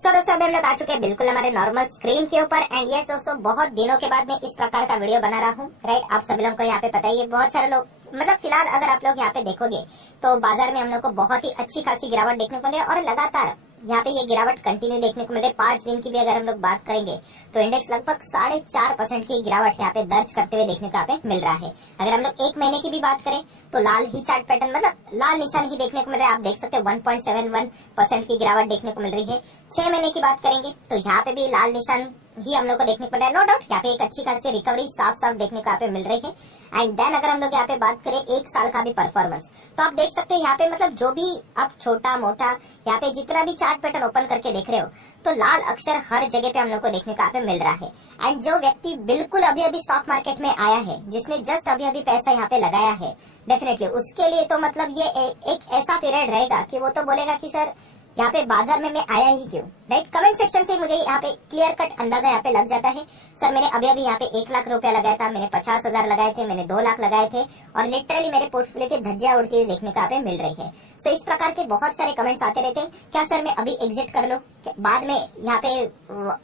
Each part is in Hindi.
दोस्तों अभी हम लोग आ चुके हैं बिल्कुल हमारे नॉर्मल स्क्रीन के ऊपर। एंड यस दोस्तों, बहुत दिनों के बाद मैं इस प्रकार का वीडियो बना रहा हूँ। राइट, आप सभी लोगों को यहाँ पे पता ही है, बहुत सारे लोग मतलब फिलहाल अगर आप लोग यहाँ पे देखोगे तो बाजार में हम लोग को बहुत ही अच्छी खासी गिरावट देखने को मिले और लगातार यहाँ पे ये गिरावट कंटिन्यू देखने को मिले। 5 दिन की भी अगर हम लोग बात करेंगे तो इंडेक्स लगभग 4.5% की गिरावट यहाँ पे दर्ज करते हुए देखने को यहाँ पे मिल रहा है। अगर हम लोग 1 महीने की भी बात करें तो लाल ही चार्ट पैटर्न मतलब लाल निशान ही देखने को मिल रहा है। आप देख सकते हो 1.71% की गिरावट देखने को मिल रही है। 6 महीने की बात करेंगे तो यहाँ पे भी लाल निशान ही हम लोग को देखने को मिल रहा है। नो डाउट यहाँ पे एक अच्छी खासी रिकवरी साफ साफ देखने को यहाँ पे मिल रही है। एंड देन अगर हम लोग यहाँ पे बात करें 1 साल का भी परफॉर्मेंस, तो आप देख सकते हैं यहाँ पे मतलब जो भी आप छोटा मोटा यहाँ पे जितना भी चार्ट पैटर्न ओपन करके देख रहे हो तो लाल अक्षर हर जगह पे हम लोग को देखने को यहाँ पे मिल रहा है। एंड जो व्यक्ति बिल्कुल अभी अभी स्टॉक मार्केट में आया है, जिसने जस्ट अभी अभी पैसा यहाँ पे लगाया है, डेफिनेटली उसके लिए तो मतलब ये एक ऐसा पीरियड रहेगा कि वो तो बोलेगा कि सर यहाँ पे बाजार में मैं आया ही क्यों। राइट, कमेंट सेक्शन से मुझे यहाँ पे क्लियर कट अंदाजा यहाँ पे लग जाता है। सर मैंने अभी अभी यहाँ पे 1 लाख रुपया लगाया था, मैंने 50,000 लगाए थे, मैंने 2 लाख लगाए थे और लिटरली मेरे पोर्टफोलियो की धज्जियां उड़ती हुई देखने को यहाँ पे मिल रही है। सो इस प्रकार के बहुत सारे कमेंट्स आते रहते हैं, क्या सर मैं अभी एग्जिट कर लूं, बाद में यहाँ पे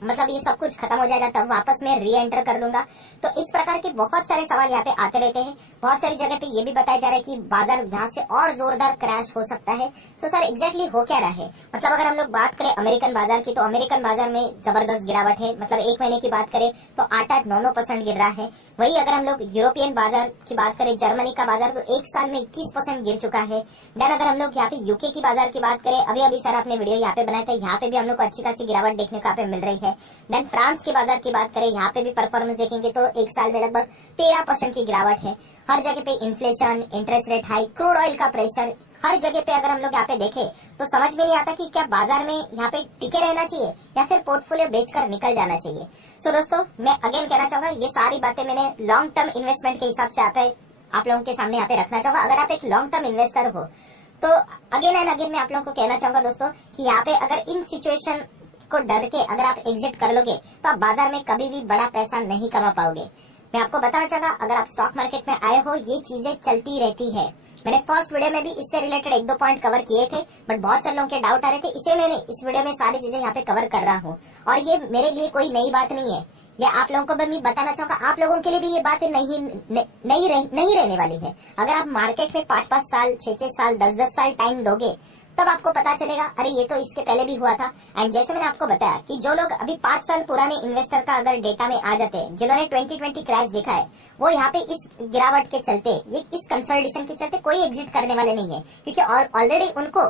मतलब ये सब कुछ खत्म हो जाएगा तब वापस मैं री एंटर कर लूंगा। तो इस प्रकार के बहुत सारे सवाल यहाँ पे आते रहते हैं। बहुत सारी जगह पे ये भी बताया जा रहा है कि बाजार यहाँ से और जोरदार क्रैश हो सकता है। तो सर एग्जैक्टली हो क्या रहा है, मतलब अगर हम लोग बात करें अमेरिकन बाजार की तो अमेरिकन बाजार में जबरदस्त गिरावट है। मतलब 1 महीने की बात करें तो 8-9% गिर रहा है। वही अगर हम लोग यूरोपियन बाजार की बात करें, जर्मनी का बाजार तो 1 साल में 21% गिर चुका है। देन अगर हम लोग यहाँ पे यूके की बाजार की बात करें, अभी अभी सर आपने वीडियो यहाँ पे बनाया था, यहाँ पे भी हम लोग को अच्छी खासी गिरावट देखने को यहाँ पे मिल रही है। देन फ्रांस की बाजार की बात करें, यहाँ पे भी परफॉर्मेंस देखेंगे तो 1 साल में लगभग 13% की गिरावट है। हर जगह पे inflation, interest rate high, crude oil का प्रेशर, हर जगह पे अगर हम लोग यहाँ पे देखें तो समझ में नहीं आता कि क्या बाजार में यहाँ पे टिके रहना चाहिए या फिर पोर्टफोलियो बेचकर निकल जाना चाहिए। सो दोस्तों मैं अगेन कहना चाहूंगा, ये सारी बातें मैंने लॉन्ग टर्म इन्वेस्टमेंट के हिसाब से आप लोगों के सामने यहाँ पे रखना चाहूंगा। अगर आप एक लॉन्ग टर्म इन्वेस्टर हो तो अगेन एंड अगेन मैं आप लोगों को कहना चाहूंगा दोस्तों कि यहाँ पे अगर इन सिचुएशन को डर के अगर आप एग्जिट कर लोगे तो आप बाजार में कभी भी बड़ा पैसा नहीं कमा पाओगे। मैं आपको बताना चाहूंगा, अगर आप स्टॉक मार्केट में आए हो ये चीजें चलती रहती है। मैंने फर्स्ट वीडियो में भी इससे रिलेटेड 1-2 पॉइंट कवर किए थे, बट बहुत सारे लोगों के डाउट आ रहे थे, इसे मैंने इस वीडियो में सारी चीजें यहाँ पे कवर कर रहा हूँ। और ये मेरे लिए कोई नई बात नहीं है, ये आप लोगों को भी मैं बताना चाहूंगा, आप लोगों के लिए भी ये बातें नहीं रहने वाली है। अगर आप मार्केट में 5-5 साल, 6-6 साल, 10-10 साल टाइम दोगे तब आपको पता चलेगा अरे ये तो इसके पहले भी हुआ था। एंड जैसे मैंने आपको बताया कि जो लोग अभी 5 साल पुराने इन्वेस्टर का अगर डेटा में आ जाते हैं, जिन्होंने 2020 क्रैश देखा है, वो यहाँ पे इस गिरावट के चलते, ये इस कंसोलिडेशन के चलते कोई एग्जिट करने वाले नहीं है, क्योंकि ऑलरेडी उनको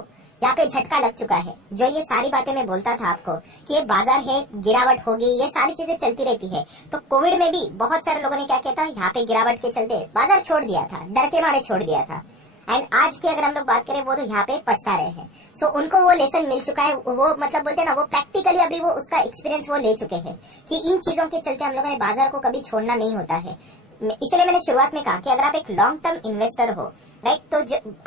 यहाँ पे झटका लग चुका है। जो ये सारी बातें मैं बोलता था आपको कि ये बाजार है, गिरावट होगी, ये सारी चीजें चलती रहती है। तो कोविड में भी बहुत सारे लोगों ने क्या किया था, यहाँ पे गिरावट के चलते बाजार छोड़ दिया था, डर के मारे छोड़ दिया था। एंड आज की अगर हम लोग बात करें वो तो यहाँ पे पछता रहे हैं। सो उनको वो लेसन मिल चुका है, वो मतलब बोलते हैं ना, वो प्रैक्टिकली अभी वो उसका एक्सपीरियंस वो ले चुके हैं कि इन चीजों के चलते हम लोगों ने बाजार को कभी छोड़ना नहीं होता है। इसलिए मैंने शुरुआत में कहा कि अगर आप एक लॉन्ग टर्म इन्वेस्टर हो, राइट, तो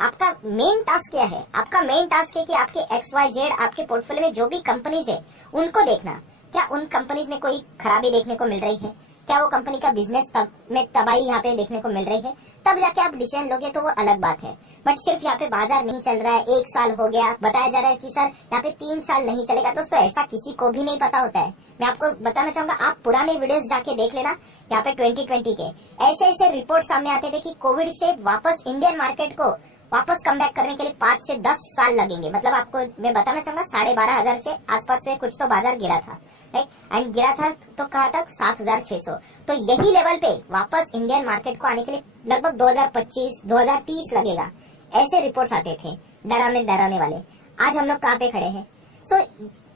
आपका मेन टास्क क्या है, आपका मेन टास्क है कि आपके XYZ आपके पोर्टफोलियो में जो भी कंपनीज है उनको देखना, क्या उन कंपनीज में कोई खराबी देखने को मिल रही है, क्या वो कंपनी का बिजनेस में तबाही यहाँ पे देखने को मिल रही है, तब जाके आप डिसीजन लोगे तो वो अलग बात है। बट सिर्फ यहाँ पे बाजार नहीं चल रहा है, 1 साल हो गया, बताया जा रहा है कि सर यहाँ पे 3 साल नहीं चलेगा, दोस्तों ऐसा किसी को भी नहीं पता होता है। मैं आपको बताना चाहूंगा, आप पुराने वीडियोस जाके देख लेना, यहाँ पे 2020 के ऐसे ऐसे रिपोर्ट सामने आते थे कि कोविड से वापस इंडियन मार्केट को वापस कम बैक करने के लिए 5 से 10 साल लगेंगे। मतलब आपको मैं बताना चाहूंगा 12,500 से आसपास से कुछ तो बाजार गिरा था, राइट, एंड गिरा था तो कहा था 7,600। तो यही लेवल पे वापस इंडियन मार्केट को आने के लिए लगभग 2025-2030 लगेगा, ऐसे रिपोर्ट्स आते थे डराने वाले। आज हम लोग कहाँ पे खड़े हैं। सो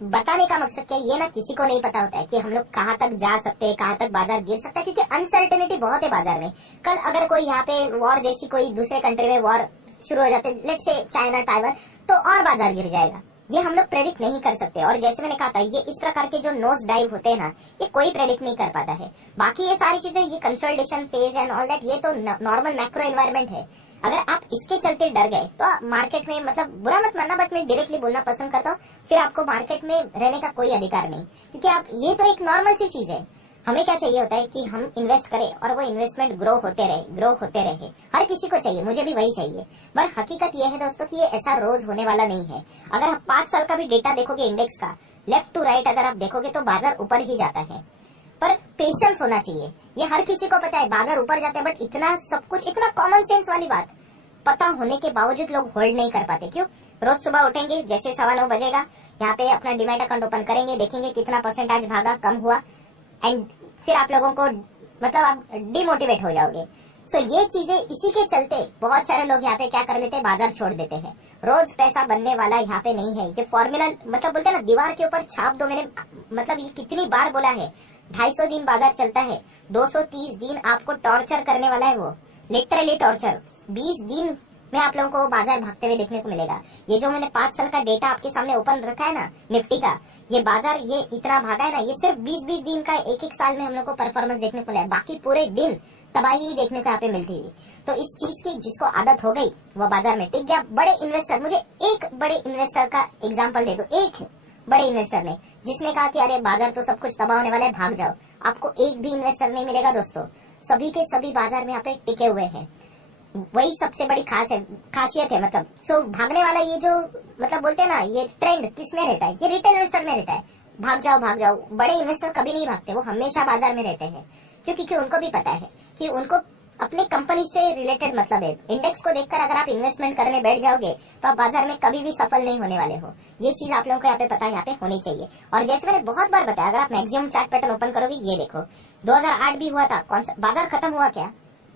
बताने का मकसद क्या है, ये ना किसी को नहीं पता होता है कि हम लोग कहाँ तक जा सकते हैं, कहाँ तक बाजार गिर सकता है, क्योंकि अनसर्टेनिटी बहुत है बाजार में। कल अगर कोई यहाँ पे वॉर जैसी कोई दूसरे कंट्री में वॉर शुरू हो जाते, लेट्स से चाइना, ताइवान, तो और बाजार गिर जाएगा। ये हम लोग प्रेडिक्ट नहीं कर सकते। और जैसे मैंने कहा था, ये इस प्रकार के जो नोज डाइव होते हैं ना, ये कोई प्रेडिक्ट नहीं कर पाता है। बाकी ये सारी चीजें, ये consolidation phase and all that, ये तो नॉर्मल मैक्रो एनवायरनमेंट है। अगर आप इसके चलते डर गए तो मार्केट में, मतलब बुरा मत मानना, बट मैं डायरेक्टली बोलना पसंद करता हूँ, फिर आपको मार्केट में रहने का कोई अधिकार नहीं, क्योंकि आप, ये तो एक नॉर्मल सी चीज है। हमें क्या चाहिए होता है कि हम इन्वेस्ट करें और वो इन्वेस्टमेंट ग्रो होते रहे। हर किसी को चाहिए, मुझे भी वही चाहिए। पर हकीकत ये है दोस्तों कि ये ऐसा रोज होने वाला नहीं है। अगर आप 5 साल का भी डेटा देखोगे इंडेक्स का, लेफ्ट टू राइट अगर आप देखोगे तो बाजार ऊपर ही जाता है। पर पेशेंस होना चाहिए। ये हर किसी को पता है बाजार ऊपर जाता है, बट इतना सब कुछ, इतना कॉमन सेंस वाली बात पता होने के बावजूद लोग होल्ड नहीं कर पाते। क्यों? रोज सुबह उठेंगे, जैसे 9:15 बजेगा, यहाँ पे अपना डीमैट अकाउंट ओपन करेंगे, देखेंगे कितना परसेंट आज भागा, कम हुआ, एंड फिर आप लोगों को मतलब आप डिमोटिवेट हो जाओगे। सो ये चीजें, इसी के चलते बहुत सारे लोग यहाँ पे क्या कर लेते हैं, बाजार छोड़ देते हैं। रोज पैसा बनने वाला यहाँ पे नहीं है। ये फॉर्मूला मतलब बोलते हैं ना, दीवार के ऊपर छाप दो। मैंने मतलब ये कितनी बार बोला है। 250 दिन बाजार चलता है, 230 दिन आपको टॉर्चर करने वाला है, वो लिटरली टॉर्चर। 20 दिन में आप लोगों को बाजार भागते हुए देखने को मिलेगा। ये जो मैंने 5 साल का डेटा आपके सामने ओपन रखा है ना निफ्टी का, ये बाजार ये इतना भागा है ना, ये सिर्फ 20-20 दिन का एक साल में हम लोग को परफॉर्मेंस देखने को मिला। बाकी पूरे दिन तबाही ही देखने को यहाँ पे मिलती थी। तो इस चीज की जिसको आदत हो गई वो बाजार में टिक गया। बड़े इन्वेस्टर, मुझे एक बड़े इन्वेस्टर का एग्जाम्पल दे दो, एक बड़े इन्वेस्टर ने जिसने कहा कि अरे बाजार तो सब कुछ तबाह होने वाला है, भाग जाओ। आपको एक भी इन्वेस्टर नहीं मिलेगा दोस्तों। सभी के सभी बाजार में यहाँ पे टिके हुए हैं। वही सबसे बड़ी खासियत है। मतलब भागने वाला ये जो मतलब बोलते हैं ना, ये ट्रेंड किसमें रहता है? ये रिटेल इन्वेस्टर में रहता है। भाग जाओ भाग जाओ। बड़े इन्वेस्टर कभी नहीं भागते, वो हमेशा बाजार में रहते हैं। क्योंकि उनको भी पता है कि उनको अपने कंपनी से रिलेटेड मतलब है। इंडेक्स को देखकर अगर आप इन्वेस्टमेंट करने बैठ जाओगे तो आप बाजार में कभी भी सफल नहीं होने वाले हो। ये चीज आप लोगों को यहाँ पे पता है, यहाँ पे होनी चाहिए। और जैसे मैंने बहुत बार बताया, अगर आप मैक्सिमम चार्ट पैटर्न ओपन करोगे, ये देखो 2008 भी हुआ था। कौन सा बाजार खत्म हुआ क्या?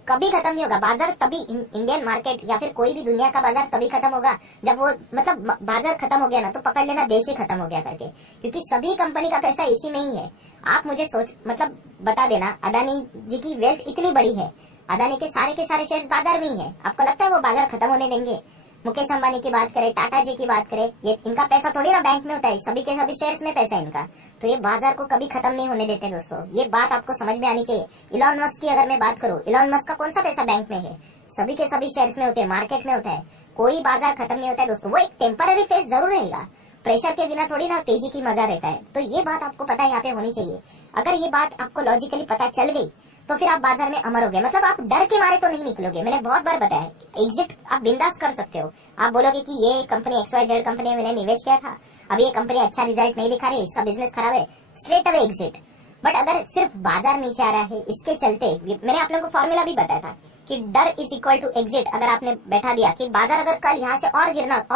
कभी खत्म नहीं होगा बाजार। तभी इंडियन मार्केट या फिर कोई भी दुनिया का बाजार तभी खत्म होगा जब वो मतलब बाजार खत्म हो गया ना, तो पकड़ लेना देश ही खत्म हो गया करके। क्योंकि सभी कंपनी का पैसा इसी में ही है। आप मुझे मतलब बता देना, अदानी जी की वेल्थ इतनी बड़ी है, अदानी के सारे शेयर्स बाजार में ही है। आपको लगता है वो बाजार खत्म होने देंगे? मुकेश अंबानी की बात करें, टाटा जी की बात करें, ये इनका पैसा थोड़ी ना बैंक में होता है, सभी के सभी शेयर्स में पैसा है इनका। तो ये बाजार को कभी खत्म नहीं होने देते दोस्तों। ये बात आपको समझ में आनी चाहिए। इलॉन मस्क की अगर मैं बात करूं, इलॉन मस्क का कौन सा पैसा बैंक में है? सभी के सभी शेयर्स में होते हैं, मार्केट में होता है। कोई बाजार खत्म नहीं होता है दोस्तों। वो एक टेम्पररी फेज जरूर रहेगा, प्रेशर के बिना थोड़ी ना तेजी की मजा रहता है। तो ये बात आपको पता है यहाँ पे होनी चाहिए। अगर ये बात आपको लॉजिकली पता चल गई तो फिर आप बाजार में अमर हो गए। मतलब आप डर के मारे तो नहीं निकलोगे। मैंने बहुत बार बताया, एग्जिट आप बिंदास कर सकते हो। आप बोलोगे कि ये कंपनी XYZ कंपनी में मैंने निवेश किया था, अब ये कंपनी अच्छा रिजल्ट नहीं दिखा रही, इसका बिजनेस खराब है, स्ट्रेट अवे एग्जिट। बट अगर सिर्फ बाजार नीचे आ रहा है, इसके चलते मैंने आप लोगों को फॉर्मूला भी बताया था कि डर इज इक्वल टू एग्जिट। अगर आपने बैठा दिया कि बाजार अगर कल यहाँ से और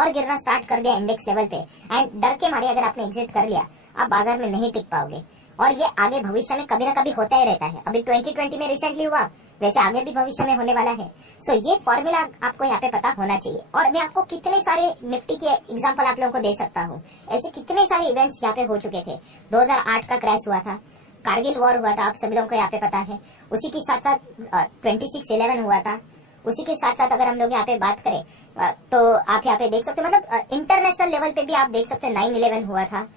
गिरना स्टार्ट कर दिया इंडेक्स लेवल पे, एंड डर के मारे अगर आपने एग्जिट कर लिया, आप बाजार में नहीं टिक पाओगे। और ये आगे भविष्य में कभी ना कभी होता ही रहता है। अभी 2020 में रिसेंटली हुआ, वैसे आगे भी भविष्य में होने वाला है। सो ये फॉर्मूला आपको यहाँ पे पता होना चाहिए। और मैं आपको कितने सारे निफ्टी के एग्जांपल आप लोगों को दे सकता हूँ। ऐसे कितने सारे इवेंट्स यहाँ पे हो चुके थे। 2008 का क्रैश हुआ था, कारगिल वॉर हुआ था, आप सभी लोगों को यहाँ पे पता है। उसी के साथ साथ 26/11 हुआ था। उसी के साथ साथ अगर हम लोग यहाँ पे बात करें तो आप यहाँ पे देख सकते हैं, मतलब इंटरनेशनल लेवल पे भी आप देख सकते हैं 9/11 हुआ था।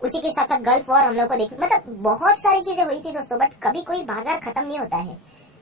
उसी के साथ साथ गल्फ वॉर हम लोग को देख, मतलब बहुत सारी चीजें हुई थी दोस्तों। बट कभी कोई बाजार खत्म नहीं होता है।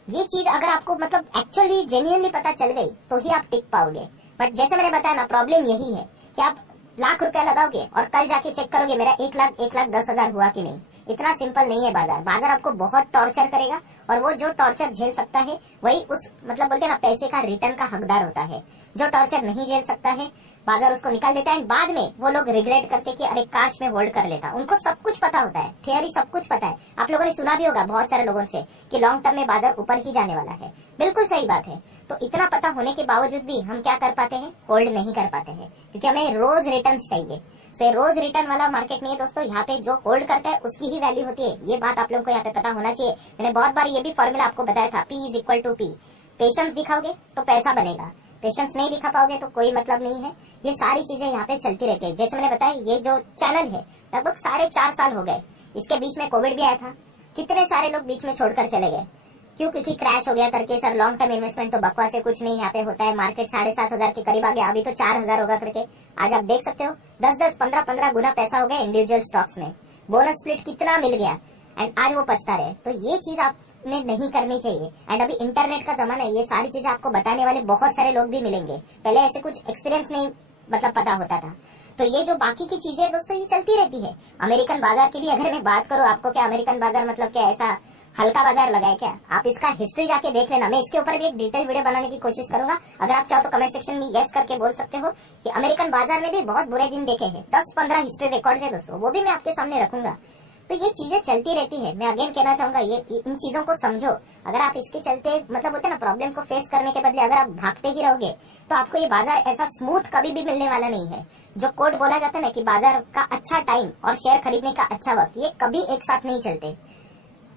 ये चीज अगर आपको मतलब एक्चुअली जेन्युइनली पता चल गई तो ही आप टिक पाओगे। बट जैसे मैंने बताया ना, प्रॉब्लम यही है कि आप लाख रुपया लगाओगे और कल जाके चेक करोगे मेरा 1,10,000 हुआ कि नहीं। इतना सिंपल नहीं है बाजार। बाजार आपको बहुत टॉर्चर करेगा, और वो जो टॉर्चर झेल सकता है वही उस मतलब बोलते हैं ना पैसे का रिटर्न का हकदार होता है। जो टॉर्चर नहीं झेल सकता है, बाजार उसको निकाल देता है। बाद में वो लोग रिग्रेट करते कि अरे काश मैं होल्ड कर लेता। उनको सब कुछ पता होता है, थियरी सब कुछ पता है। आप लोगों ने सुना भी होगा बहुत सारे लोगों से कि लॉन्ग टर्म में बाजार ऊपर ही जाने वाला है। बिल्कुल सही बात है। तो इतना पता होने के बावजूद भी हम क्या कर पाते हैं? होल्ड नहीं कर पाते हैं, क्योंकि हमें रोज रिटर्न चाहिए। सो ये रोज रिटर्न वाला मार्केट नहीं है दोस्तों। यहाँ पे जो होल्ड करता है उसकी ही वैल्यू होती है। ये बात आप लोगों को यहाँ पे पता होना चाहिए। मैंने बहुत बार ये भी फॉर्मूला आपको बताया था, P is equal to P। Patience दिखाओगे तो पैसा बनेगा, पेशेंस नहीं दिखा पाओगे तो कोई मतलब नहीं है। ये सारी चीजें यहाँ पे चलती रहती है। जैसे मैंने बताया, ये जो चैनल है लगभग 4.5 साल हो गए। इसके बीच में कोविड भी आया था, कितने सारे लोग बीच में छोड़कर चले गए। क्यों? क्योंकि क्रैश हो गया करके सर लॉन्ग टर्म इन्वेस्टमेंट तो बकवास है, कुछ नहीं यहाँ पे होता है। मार्केट 7,500 के करीब आ गया, अभी तो 4,000 होगा करके। आज आप देख सकते हो 10-10, 15-15 गुना पैसा हो गया इंडिविजुअल स्टॉक्स में। बोनस स्प्लिट कितना मिल गया, एंड आज वो पछता रहे। तो ये चीज आपने नहीं करनी चाहिए। एंड अभी इंटरनेट का जमाना है, ये सारी चीजें आपको बताने वाले बहुत सारे लोग भी मिलेंगे। पहले ऐसे कुछ एक्सपीरियंस नहीं मतलब पता होता था। तो ये जो बाकी की चीजें है दोस्तों, ये चलती रहती है। अमेरिकन बाजार की भी अगर मैं बात करूँ, आपको क्या अमेरिकन बाजार मतलब क्या ऐसा हल्का बाजार लगा है क्या? आप इसका हिस्ट्री जाके देख लेना। मैं इसके ऊपर भी एक डिटेल वीडियो बनाने की कोशिश करूंगा। अगर आप चाहो तो कमेंट सेक्शन में यस करके बोल सकते हो कि अमेरिकन बाजार में भी बहुत बुरे दिन देखे हैं। 10-15 हिस्ट्री रिकॉर्ड है दोस्तों, वो भी मैं आपके सामने रखूंगा। तो ये चीजें चलती रहती है। मैं अगेन कहना चाहूंगा, ये इन चीजों को समझो। अगर आप इसके चलते मतलब होते ना प्रॉब्लम को फेस करने के बदले अगर आप भागते ही रहोगे, तो आपको ये बाजार ऐसा स्मूथ कभी भी मिलने वाला नहीं है। जो कोट बोला जाता है ना कि बाजार का अच्छा टाइम और शेयर खरीदने का अच्छा वक्त, ये कभी एक साथ नहीं चलते।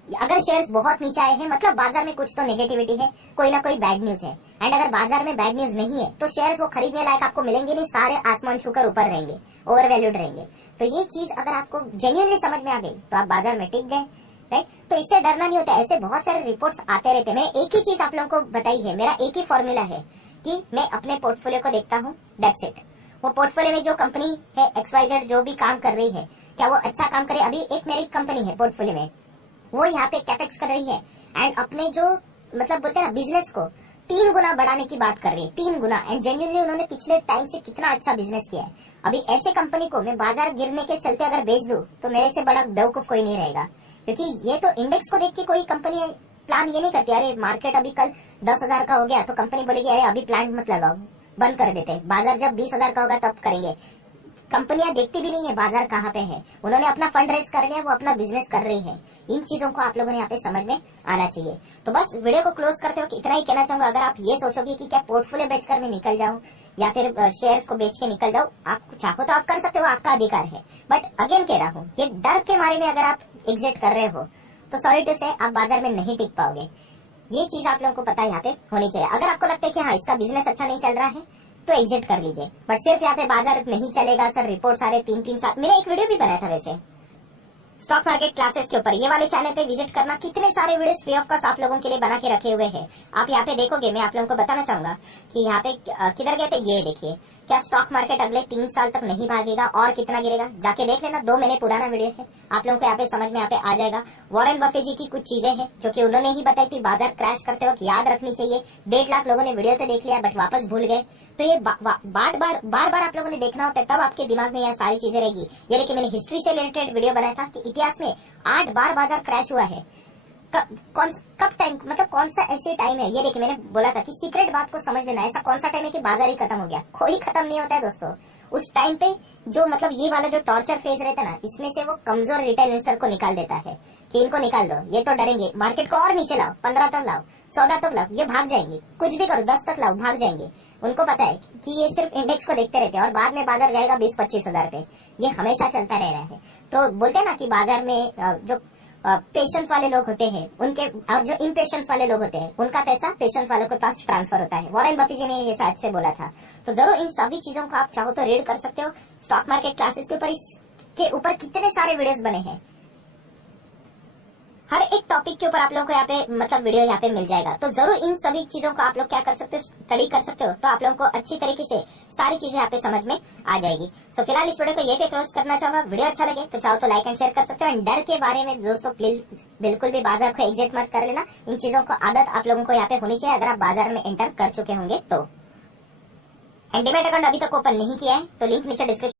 अगर शेयर्स बहुत नीचे आए हैं मतलब बाजार में कुछ तो नेगेटिविटी है, कोई ना कोई बैड न्यूज है। एंड अगर बाजार में बैड न्यूज नहीं है तो शेयर्स वो खरीदने लायक आपको मिलेंगे नहीं, सारे आसमान छूकर ऊपर रहेंगे, ओवर वैल्यूड रहेंगे। तो ये चीज अगर आपको जेन्युइनली समझ में आ गई तो आप बाजार में टिक गए, राइट। तो इससे डरना नहीं होता। ऐसे बहुत सारे रिपोर्ट्स आते रहते हैं। मैंने एक ही चीज आप लोगों को बताई है, मेरा एक ही फॉर्मूला है कि मैं अपने पोर्टफोलियो को देखता हूँ, दैट्स इट। वो पोर्टफोलियो में जो कंपनी है XYZ जो भी काम कर रही है, क्या वो अच्छा काम करे? अभी एक मेरी कंपनी है पोर्टफोलियो में, वो यहाँ पे कैपेक्स कर रही है एंड अपने जो मतलब बोलते हैं ना बिजनेस को 3 गुना बढ़ाने की बात कर रही है, 3 गुना। एंड जेन्युइनली उन्होंने पिछले टाइम से कितना अच्छा बिजनेस किया है। अभी ऐसे कंपनी को मैं बाजार गिरने के चलते अगर बेच दूं तो मेरे से बड़ा बेवकूफ कोई नहीं रहेगा, क्योंकि ये तो इंडेक्स को देख के कोई कंपनी प्लान ये नहीं करती, अरे मार्केट अभी कल 10,000 का हो गया तो कंपनी बोलेगी अरे अभी प्लान मत लगाओ, बंद कर देते। बाजार जब 20,000 का होगा तब करेंगे। कंपनियां देखती भी नहीं है बाजार कहाँ पे है, उन्होंने अपना फंड रेज कर लिया, वो अपना बिजनेस कर रही है। इन चीजों को आप लोगों ने यहाँ पे समझ में आना चाहिए। तो बस वीडियो को क्लोज करते हो कि इतना ही कहना चाहूंगा। अगर आप ये सोचोगे कि क्या पोर्टफोलियो बेचकर मैं निकल जाऊं या फिर शेयर्स को बेच के निकल जाऊं, आप चाहो तो आप कर सकते हो, आपका अधिकार है। बट अगेन कह रहा हूँ, ये डर के मारे में अगर आप एग्जिट कर रहे हो तो सॉरी टू से आप बाजार में नहीं टिक पाओगे। ये चीज आप लोगों को पता यहाँ पे होनी चाहिए। अगर आपको लगता है कि हाँ इसका बिजनेस अच्छा नहीं चल रहा है तो एग्जिट कर लीजिए, बट सिर्फ यहाँ पे बाजार नहीं चलेगा सर, रिपोर्ट सारे 3-3 साल। मैंने एक वीडियो भी बनाया था वैसे स्टॉक मार्केट क्लासेस के ऊपर, ये वाले चैनल पे विजिट करना। कितने सारे वीडियोस फ्री ऑफ कॉस्ट आप लोगों के लिए बना के रखे हुए हैं। आप यहाँ पे देखोगे, मैं आप लोगों को बताना चाहूंगा कि यहाँ पे किधर गए थे, ये देखिए। क्या स्टॉक मार्केट अगले 3 साल तक नहीं भागेगा और कितना गिरेगा, जाके देख लेना। 2 महीने पुराना वीडियो है, आप लोगों को यहाँ पे समझ में यहाँ पे आ जाएगा। वॉरेन बफेट जी की कुछ चीजें हैं जो कि उन्होंने ही बताई थी, बाजार क्रैश करते वक्त याद रखनी चाहिए। 1.5 लाख लोगों ने वीडियो तो देख लिया बट वापस भूल गए। तो ये बार बार आप लोगों ने देखना होता है, तब आपके दिमाग में यह सारी चीजें रहेगी। ये देखिए, मैंने हिस्ट्री से रिलेटेड वीडियो बनाया था कि इतिहास में 8 बार बाजार क्रैश हुआ है। कब टाइम मतलब कौन सा ऐसे टाइम है, ये देखिए मैंने बोला था कि सीक्रेट बात को समझ लेना। ऐसा कौन सा टाइम है कि बाजार ही खत्म हो गया? कोई खत्म नहीं होता है दोस्तों। उस टाइम पे जो मतलब ये वाला जो टॉर्चर फेज रहता है ना, इसमें से वो कमजोर रिटेल इन्वेस्टर को निकाल देता है कि इनको निकाल दो, ये तो डरेंगे, मार्केट को और नीचे लाओ, 15 तक लाओ, 14 तक लाओ, ये भाग जाएंगे। कुछ भी करो, 10 तक लाओ, भाग जाएंगे। उनको पता है कि ये सिर्फ इंडेक्स को देखते रहते हैं और बाद में बाजार जाएगा 20-25 हजार पे। ये हमेशा चलता रह रहा है। तो बोलते हैं ना कि बाजार में जो पेशेंस वाले लोग होते हैं उनके, और जो इम्पेशेंस वाले लोग होते हैं उनका पैसा पेशेंस वालों के पास ट्रांसफर होता है। वॉरेन बफेट जी ने ये शायद से बोला था। तो जरूर इन सभी चीजों को आप चाहो तो रीड कर सकते हो। स्टॉक मार्केट क्लासेस के ऊपर, इसके ऊपर कितने सारे वीडियोस बने हैं। हर एक टॉपिक के ऊपर आप लोगों को यहाँ पे मतलब वीडियो यहाँ पे मिल जाएगा। तो जरूर इन सभी चीजों को आप लोग क्या कर सकते हो, स्टडी कर सकते हो। तो आप लोगों को अच्छी तरीके से सारी चीजें यहाँ पे समझ में आ जाएगी। सो फिलहाल इस वीडियो को ये पे क्लोज करना चाहूंगा। वीडियो अच्छा लगे तो चाहो तो लाइक एंड शेयर कर सकते हो। एंड डर के बारे में दोस्तों प्लीज बिल्कुल भी बाजार को एग्जिट मत कर लेना। इन चीजों को आदत आप लोगों को यहाँ पे होनी चाहिए अगर आप बाजार में एंटर कर चुके होंगे तो। एंड डीमैट अकाउंट अभी तक ओपन नहीं किया है तो लिंक नीचे डिस्क्रिप्शन